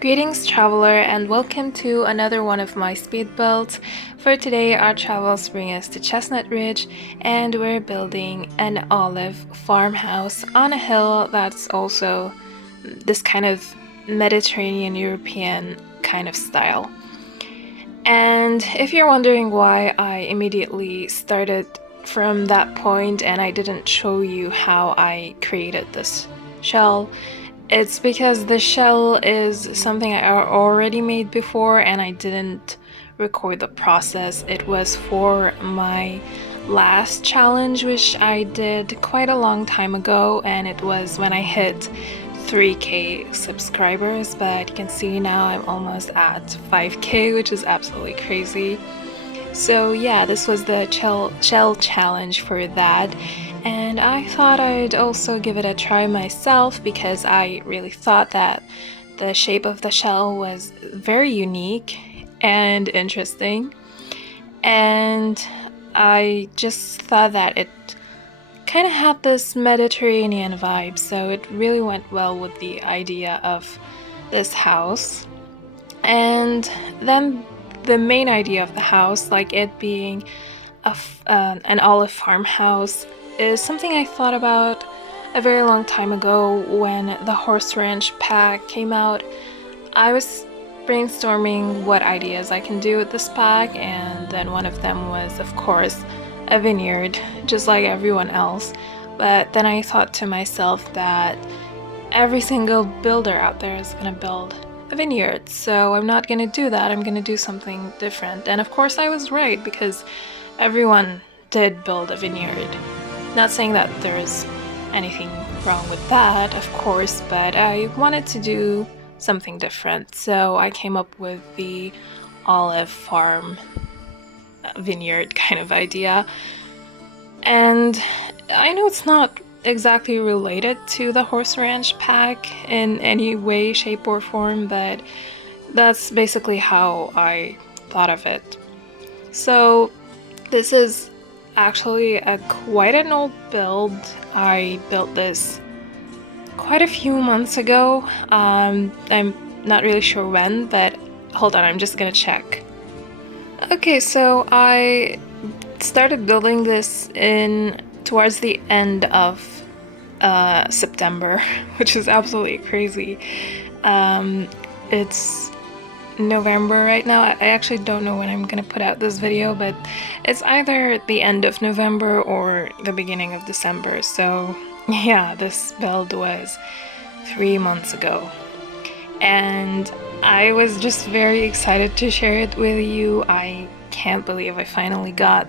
Greetings, traveler, and welcome to another one of my speed builds. For today, our travels bring us to Chestnut Ridge, and we're building an olive farmhouse on a hill that's also this kind of Mediterranean European kind of style. And if you're wondering why I immediately started from that point and I didn't show you how I created this shell, it's because the shell is something I already made before and I didn't record the process. It was for my last challenge, which I did quite a long time ago, and it was when I hit 3K subscribers, but you can see now I'm almost at 5K, which is absolutely crazy. So yeah, this was the shell challenge for that, and I thought I'd also give it a try myself because I really thought that the shape of the shell was very unique and interesting, and I just thought that it kind of had this Mediterranean vibe, so it really went well with the idea of this house. And then the main idea of the house, like it being an olive farmhouse, is something I thought about a very long time ago when the horse ranch pack came out. I was brainstorming what ideas I can do with this pack, and then one of them was, of course, a vineyard, just like everyone else. But then I thought to myself that every single builder out there is gonna build a vineyard, so I'm not gonna do that. I'm gonna do something different. And of course I was right, because everyone did build a vineyard. Not saying that there's anything wrong with that, of course, but I wanted to do something different, so I came up with the olive farm vineyard kind of idea. And I know it's not exactly related to the horse ranch pack in any way, shape, or form, but that's basically how I thought of it. So this is actually quite an old build. I built this quite a few months ago. I'm not really sure when, but hold on, I'm just gonna check. Okay, so I started building this towards the end of September, which is absolutely crazy. It's November right now. I actually don't know when I'm gonna put out this video, but it's either the end of November or the beginning of December. So yeah, this build was 3 months ago, and I was just very excited to share it with you. I can't believe I finally got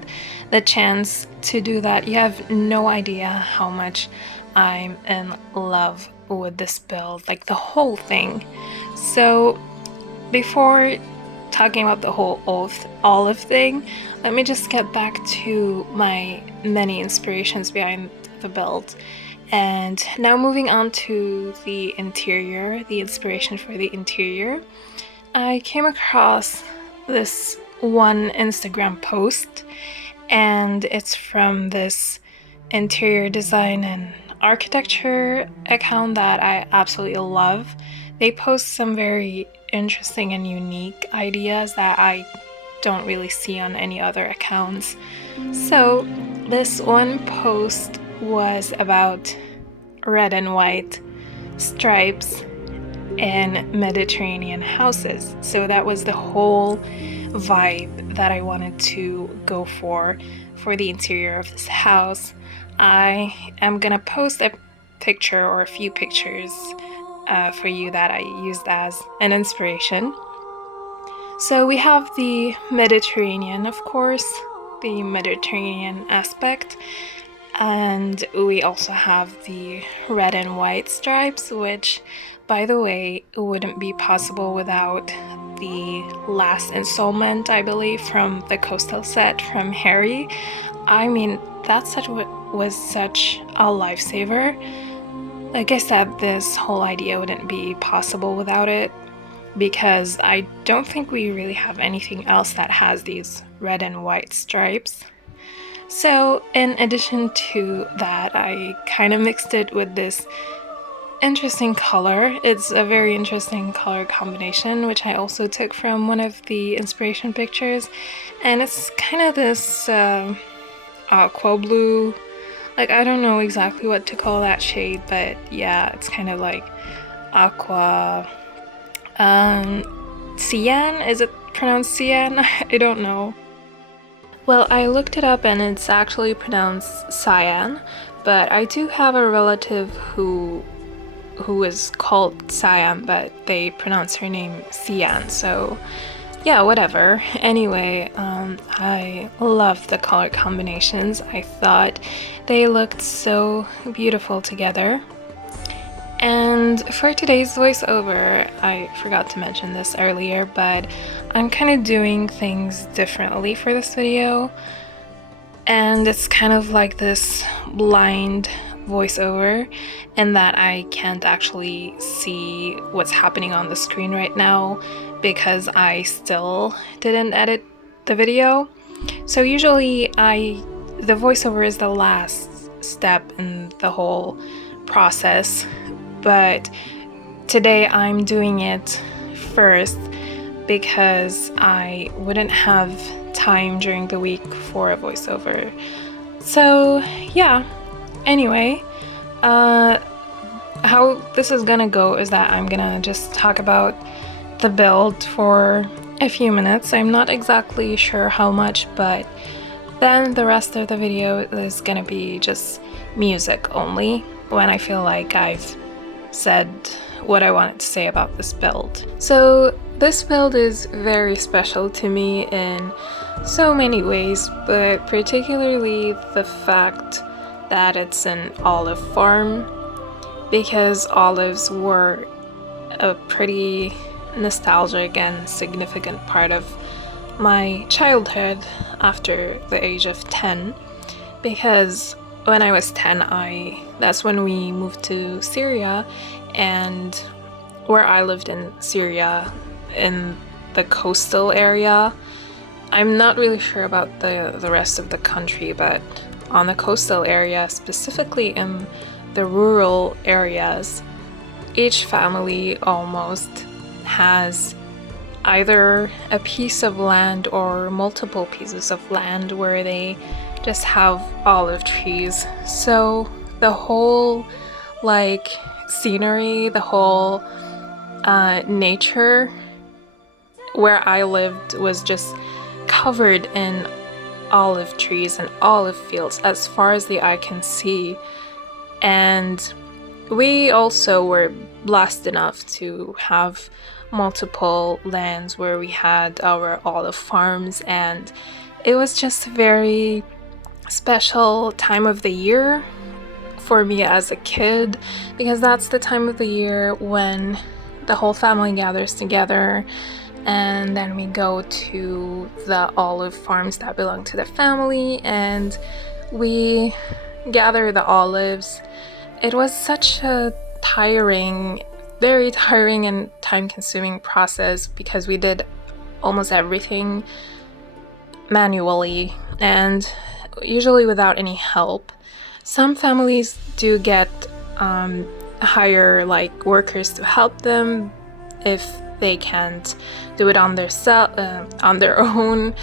the chance to do that. You have no idea how much I'm in love with this build, like the whole thing. So before talking about the whole olive thing, let me just get back to my many inspirations behind the build. And now moving on to the interior, the inspiration for the interior, I came across this one Instagram post, and it's from this interior design and architecture account that I absolutely love. They post some very interesting and unique ideas that I don't really see on any other accounts. So this one post was about red and white stripes and Mediterranean houses. So that was the whole vibe that I wanted to go for the interior of this house. I am gonna post a picture or a few pictures for you that I used as an inspiration. So we have the Mediterranean, of course, the Mediterranean aspect, and we also have the red and white stripes, which, by the way, wouldn't be possible without the last installment, I believe, from the coastal set from Harry. I mean, that set was such a lifesaver. Like I said, this whole idea wouldn't be possible without it, because I don't think we really have anything else that has these red and white stripes. So in addition to that, I kind of mixed it with this interesting color. It's a very interesting color combination, which I also took from one of the inspiration pictures. And it's kind of this aqua blue. Like, I don't know exactly what to call that shade, but yeah, it's kind of like aqua cyan. Is it pronounced cyan? I don't know. Well, I looked it up and it's actually pronounced cyan, but I do have a relative who is called Cyan, but they pronounce her name Cyan, so yeah, whatever. Anyway, I love the color combinations. I thought they looked so beautiful together. And for today's voiceover, I forgot to mention this earlier, but I'm kind of doing things differently for this video. And it's kind of like this blind voiceover in that I can't actually see what's happening on the screen right now because I still didn't edit the video. So usually the voiceover is the last step in the whole process, but today I'm doing it first because I wouldn't have time during the week for a voiceover. So yeah, anyway, how this is gonna go is that I'm gonna just talk about the build for a few minutes. I'm not exactly sure how much, but then the rest of the video is gonna be just music only when I feel like I've said what I wanted to say about this build. So this build is very special to me in so many ways, but particularly the fact that it's an olive farm, because olives were a pretty nostalgic and significant part of my childhood after the age of 10, because when I was 10, that's when we moved to Syria, and where I lived in Syria, in the coastal area. I'm not really sure about the rest of the country, but on the coastal area, specifically in the rural areas, each family almost has either a piece of land or multiple pieces of land where they just have olive trees. So the whole scenery, the whole nature where I lived was just covered in olive trees and olive fields as far as the eye can see. And we also were blessed enough to have multiple lands where we had our olive farms, and it was just a very special time of the year for me as a kid, because that's the time of the year when the whole family gathers together, and then we go to the olive farms that belong to the family and we gather the olives. It was such a very tiring and time-consuming process because we did almost everything manually and usually without any help. Some families do get hire workers to help them if they can't do it on their own,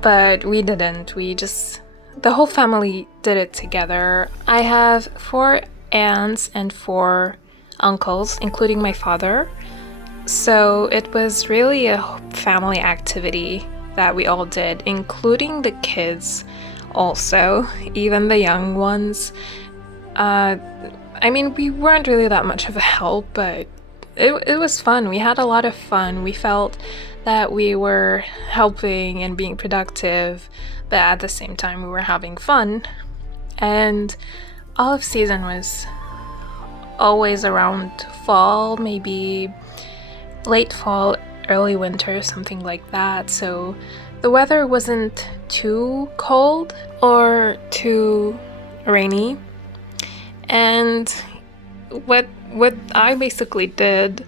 but we didn't. The whole family did it together. I have 4 aunts and 4 uncles, including my father. So it was really a family activity that we all did, including the kids also, even the young ones. We weren't really that much of a help, but it was fun. We had a lot of fun. We felt that we were helping and being productive, but at the same time we were having fun. And olive season was always around fall, maybe late fall, early winter, something like that. So the weather wasn't too cold or too rainy. And what I basically did,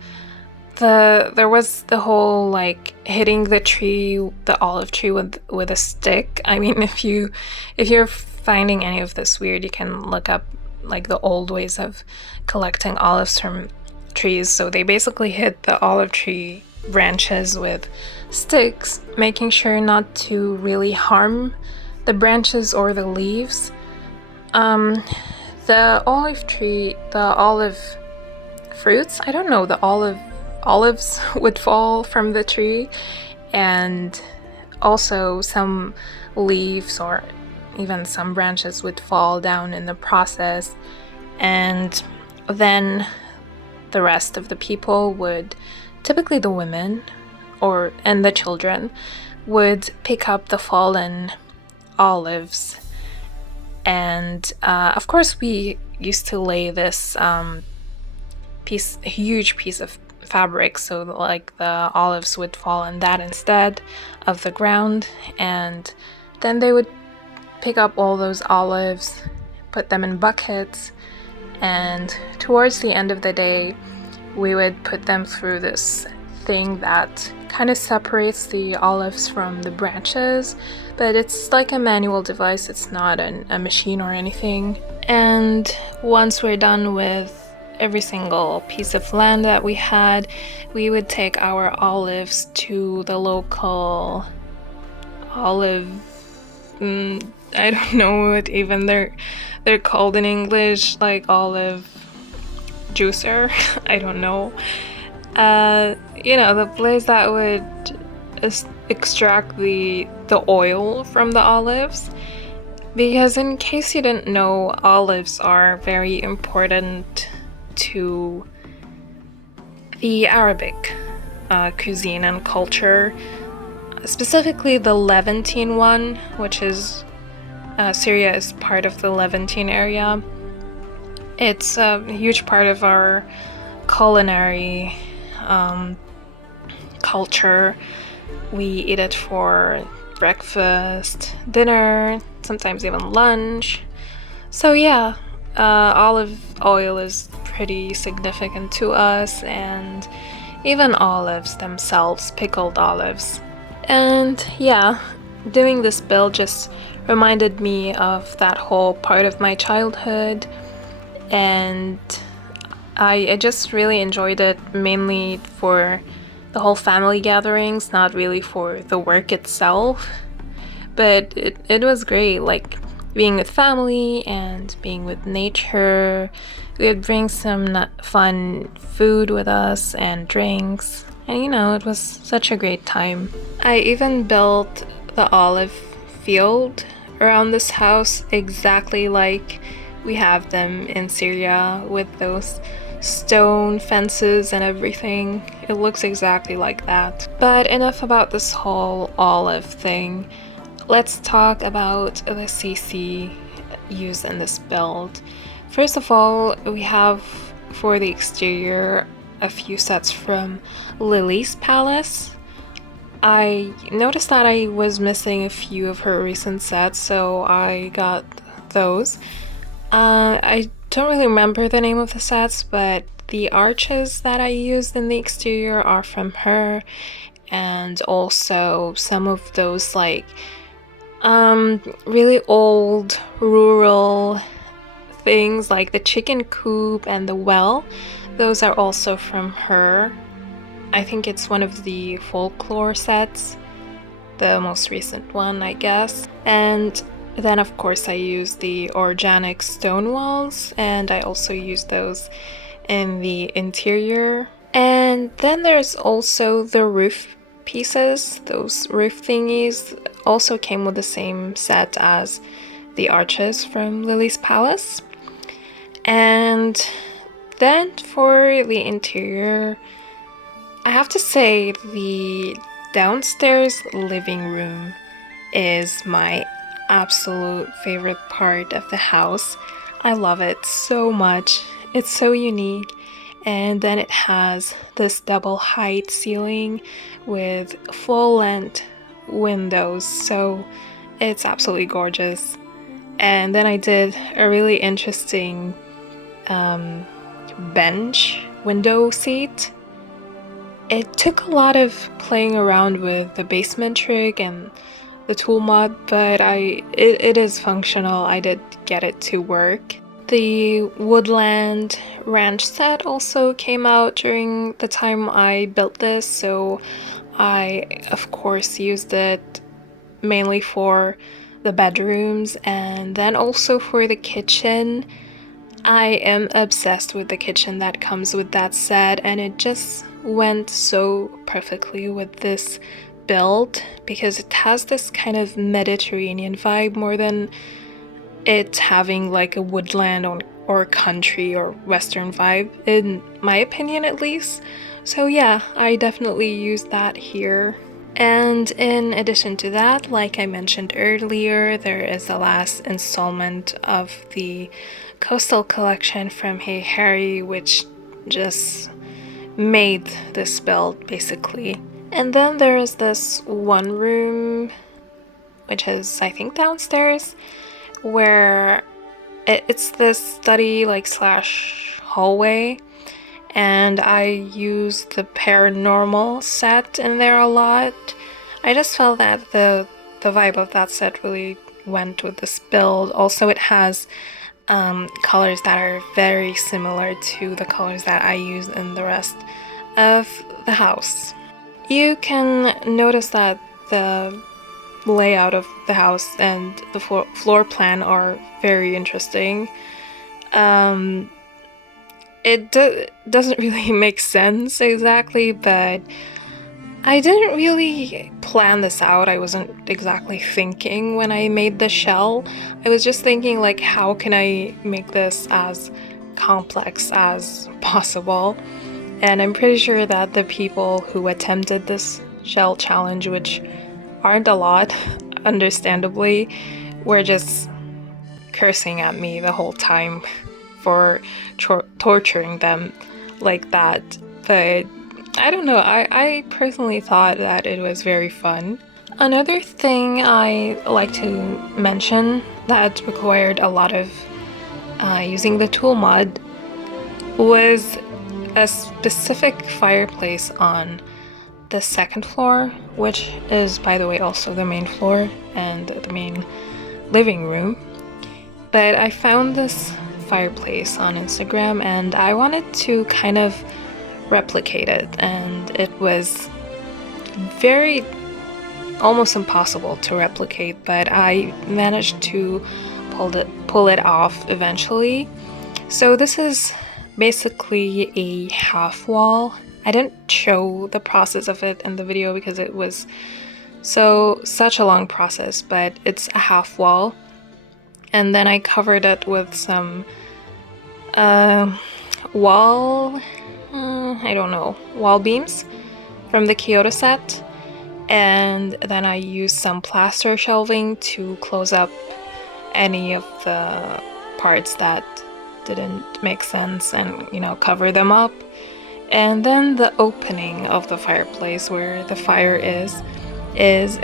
there was the whole hitting the olive tree with a stick. I mean, if you're finding any of this weird, you can look up like the old ways of collecting olives from trees. So they basically hit the olive tree branches with sticks, making sure not to really harm the branches or the leaves. The olive fruits, I don't know, the olives would fall from the tree, and also some leaves or even some branches would fall down in the process, and then the rest of the people would, typically the women and the children, would pick up the fallen olives. And of course we used to lay this huge piece of fabric, so like the olives would fall on that instead of the ground, and then they would pick up all those olives, put them in buckets, and towards the end of the day we would put them through this thing that kind of separates the olives from the branches, but it's like a manual device, it's not a machine or anything. And once we're done with every single piece of land that we had, we would take our olives to the local olive, I don't know what even they're called in English, like olive juicer. I don't know. The place that would extract the oil from the olives. Because in case you didn't know, olives are very important to the Arabic cuisine and culture, specifically the Levantine one, which is Syria is part of the Levantine area. It's a huge part of our culinary culture. We eat it for breakfast, dinner, sometimes even lunch. So yeah, olive oil is pretty significant to us, and even olives themselves, pickled olives. And yeah, doing this build just reminded me of that whole part of my childhood, and I just really enjoyed it, mainly for the whole family gatherings, not really for the work itself. But it was great, like being with family and being with nature. We would bring some fun food with us and drinks, and it was such a great time. I even built the olive field around this house exactly like we have them in Syria, with those stone fences and everything. It looks exactly like that. But enough about this whole olive thing. Let's talk about the CC used in this build. First of all, we have for the exterior a few sets from Lily's Palace. I noticed that I was missing a few of her recent sets, so I got those. I don't really remember the name of the sets, but the arches that I used in the exterior are from her, and also some of those like really old rural things like the chicken coop and the well. Those are also from her. I think it's one of the folklore sets, the most recent one, I guess. And then of course I used the organic stone walls, and I also used those in the interior. And then there's also the roof pieces. Those roof thingies also came with the same set as the arches from Lily's Palace. And then for the interior, I have to say the downstairs living room is my absolute favorite part of the house. I love it so much. It's so unique. And then it has this double height ceiling with full length windows, so it's absolutely gorgeous. And then I did a really interesting bench window seat. It took a lot of playing around with the basement trick and the tool mod, but it is functional. I did get it to work. The Woodland Ranch set also came out during the time I built this, so I of course used it mainly for the bedrooms and then also for the kitchen. I am obsessed with the kitchen that comes with that set, and it just went so perfectly with this build because it has this kind of Mediterranean vibe more than it having like a woodland or country or western vibe, in my opinion at least. So yeah, I definitely used that here. And in addition to that, like I mentioned earlier, there is the last installment of the Coastal collection from Hey Harry, which just made this build basically. And then there is this one room, which is I think downstairs, where it's this study like slash hallway, and I used the paranormal set in there a lot. I just felt that the vibe of that set really went with this build. Also, it has colors that are very similar to the colors that I use in the rest of the house. You can notice that the layout of the house and the floor plan are very interesting. It doesn't really make sense exactly, but I didn't really plan this out. I wasn't exactly thinking when I made the shell. I was just thinking like, how can I make this as complex as possible? And I'm pretty sure that the people who attempted this shell challenge, which aren't a lot, understandably, were just cursing at me the whole time for torturing them like that. But I don't know, I personally thought that it was very fun. Another thing I like to mention that required a lot of using the tool mod was a specific fireplace on the second floor, which is, by the way, also the main floor and the main living room. But I found this fireplace on Instagram and I wanted to kind of replicate it, and it was very almost impossible to replicate, but I managed to pull it off eventually. So this is basically a half wall. I didn't show the process of it in the video because it was such a long process, but it's a half wall. And then I covered it with some wall beams from the Kyoto set. And then I used some plaster shelving to close up any of the parts that didn't make sense and, cover them up. And then the opening of the fireplace where the fire is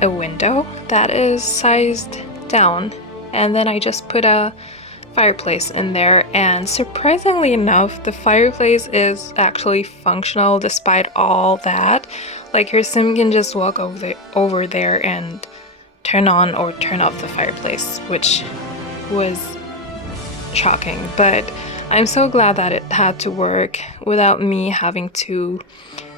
a window that is sized down. And then I just put a fireplace in there, and surprisingly enough, the fireplace is actually functional despite all that. Like, your sim can just walk over there and turn on or turn off the fireplace, which was shocking. But I'm so glad that it had to work without me having to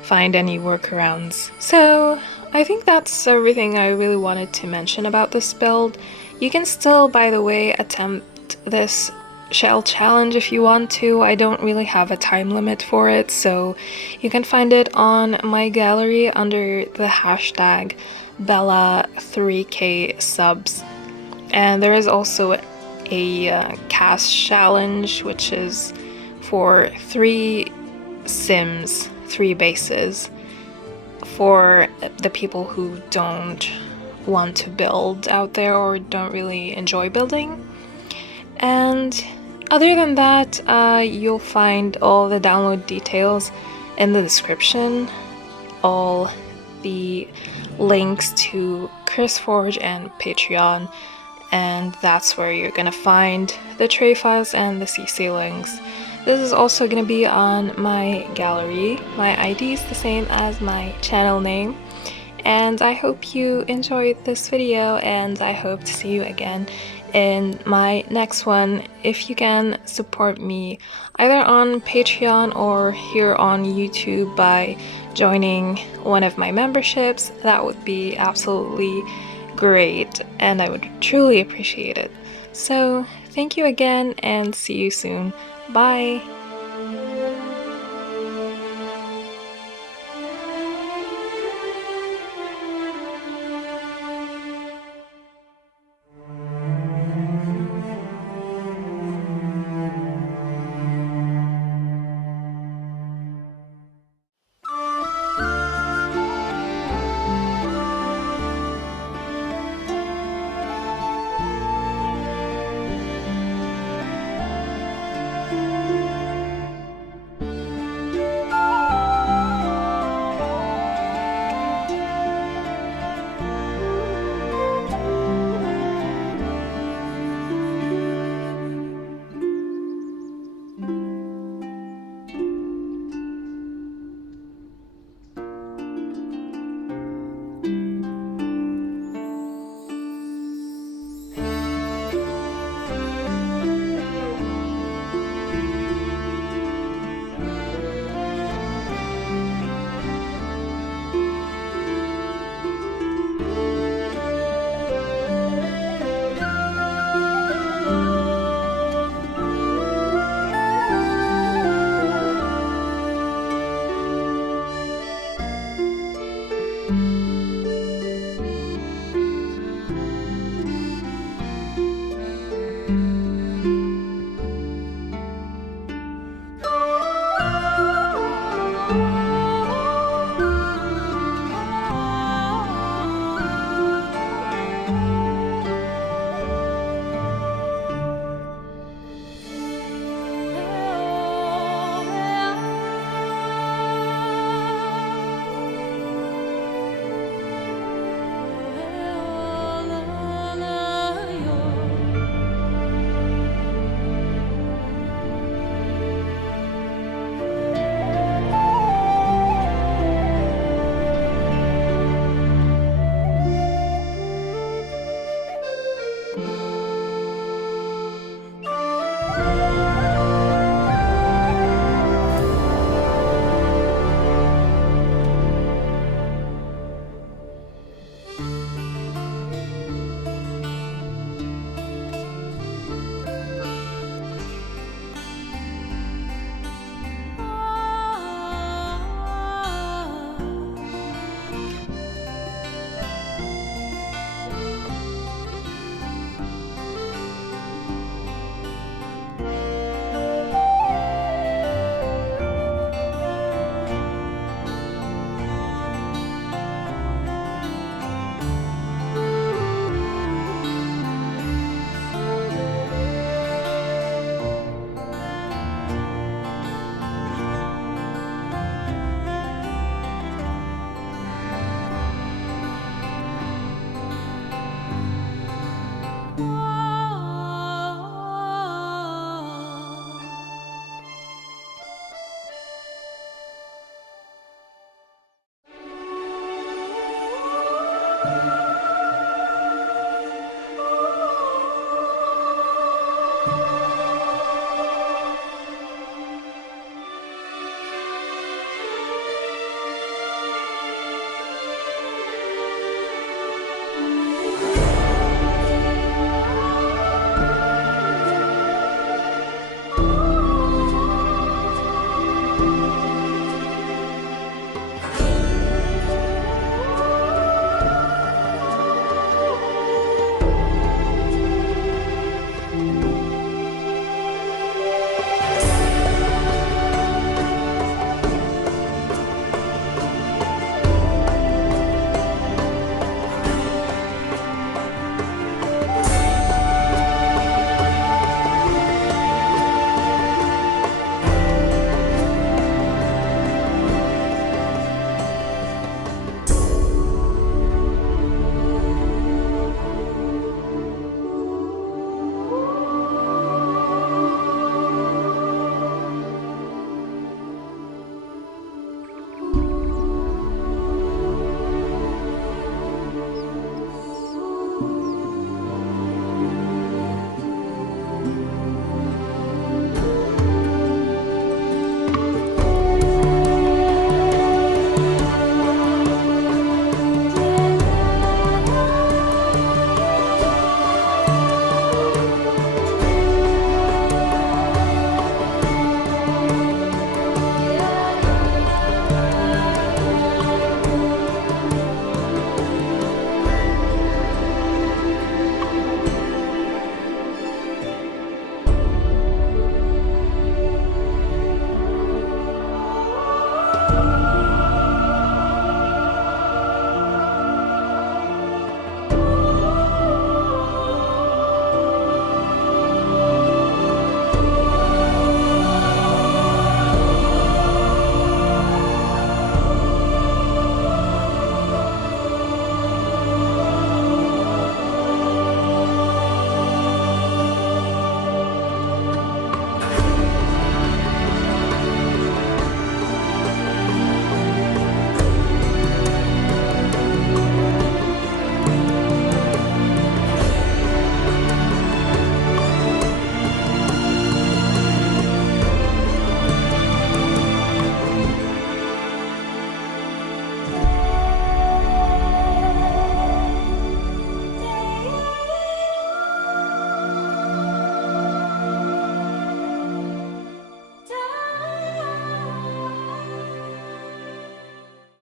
find any workarounds. So I think that's everything I really wanted to mention about this build. You can still, by the way, attempt this shell challenge if you want to. I don't really have a time limit for it, so you can find it on my gallery under the hashtag Bella3K subs. And there is also a cast challenge, which is for 3 sims, 3 bases, for the people who don't want to build out there or don't really enjoy building. And other than that, you'll find all the download details in the description, all the links to CurseForge and Patreon, and that's where you're gonna find the tray files and the CC links. This is also gonna be on my gallery. My ID is the same as my channel name. And I hope you enjoyed this video, and I hope to see you again in my next one. If you can support me either on Patreon or here on YouTube by joining one of my memberships, that would be absolutely great and I would truly appreciate it. So thank you again and see you soon. Bye!